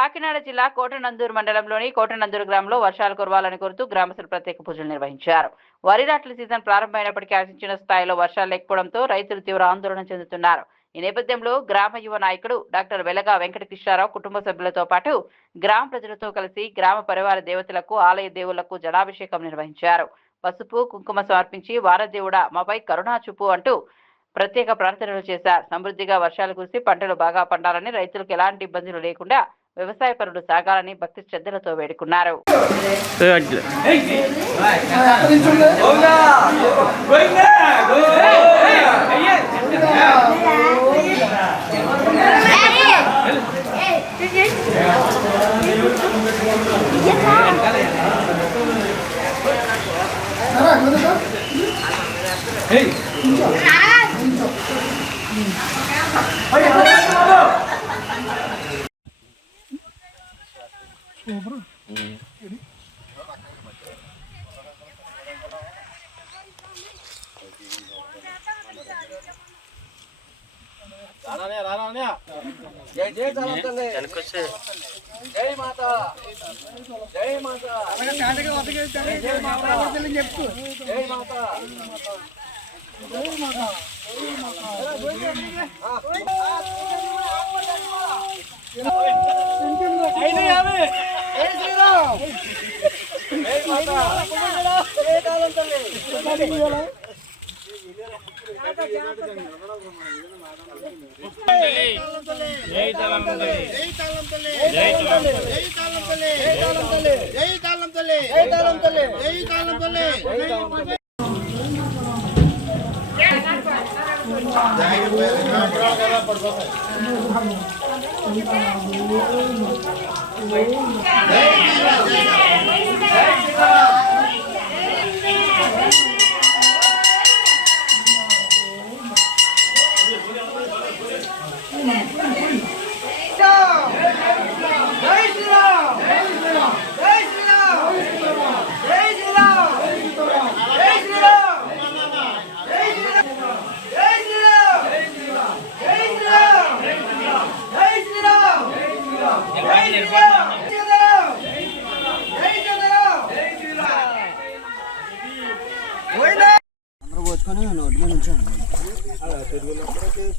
కాకినాడ జిల్లా కోటనందూరు మండలంలోని కోటనందూరు గ్రామంలో వర్షాలు కురవాలని కోరుతూ గ్రామస్తులు ప్రత్యేక పూజలు నిర్వహించారు. వరి నాట్ల సీజన్ ప్రారంభమైనప్పటికీ ఆశించిన స్థాయిలో వర్షాలు లేకపోవడంతో రైతులు తీవ్ర ఆందోళన చెందుతున్నారు. ఈ నేపథ్యంలో గ్రామ యువ నాయకుడు డాక్టర్ వెలగా వెంకట కృష్ణారావు కుటుంబ సభ్యులతో పాటు గ్రామ ప్రజలతో కలిసి గ్రామ పరివార దేవతలకు ఆలయ దేవుళ్లకు జలాభిషేకం నిర్వహించారు. పసుపు కుంకుమ సమర్పించి వారదేవుడా మాపై కరుణా చూపు అంటూ ప్రత్యేక ప్రార్థనలు చేశారు. సమృద్ధిగా వర్షాలు కురిసి పంటలు బాగా పండాలని, రైతులకు ఎలాంటి ఇబ్బందులు లేకుండా వ్యవసాయ పనులు సాగాలని భక్తి శ్రద్ధలతో వేడుకున్నారు. जय जय जय माता जय माता जय माता जय माता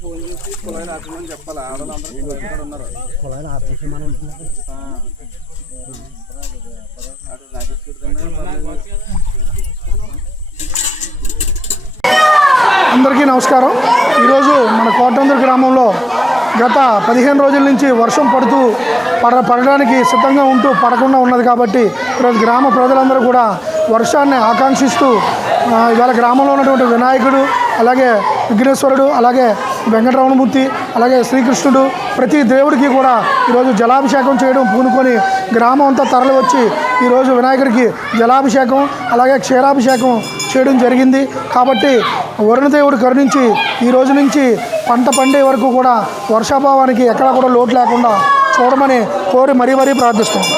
ఫోన్ చేసి కుళాయిలు ఆపమని చెప్పాలి. ఆడవాళ్ళందరూ ఉన్నారు. కుళాయిలు ఆపేసి మనం అందరికీ నమస్కారం. ఈరోజు మన కోటనందూరు గ్రామంలో గత 15 రోజుల నుంచి వర్షం పడడానికి సిద్ధంగా ఉంటూ పడకుండా ఉన్నది కాబట్టి ఈరోజు గ్రామ ప్రజలందరూ కూడా వర్షాన్ని ఆకాంక్షిస్తూ ఇవాళ గ్రామంలో ఉన్నటువంటి వినాయకుడు, అలాగే విఘ్నేశ్వరుడు, అలాగే వెంకటరమణమూర్తి, అలాగే శ్రీకృష్ణుడు, ప్రతి దేవుడికి కూడా ఈరోజు జలాభిషేకం చేయడం పూనుకొని గ్రామం అంతా తరలి వచ్చి ఈరోజు వినాయకుడికి జలాభిషేకం అలాగే క్షీరాభిషేకం చేయడం జరిగింది. కాబట్టి వరుణదేవుడు కరుణించి ఈ రోజు నుంచి పంట పండే వరకు కూడా వర్షాభావానికి ఎక్కడా కూడా లోటు లేకుండా చూడమని కోరి మరీ ప్రార్థిస్తున్నాం.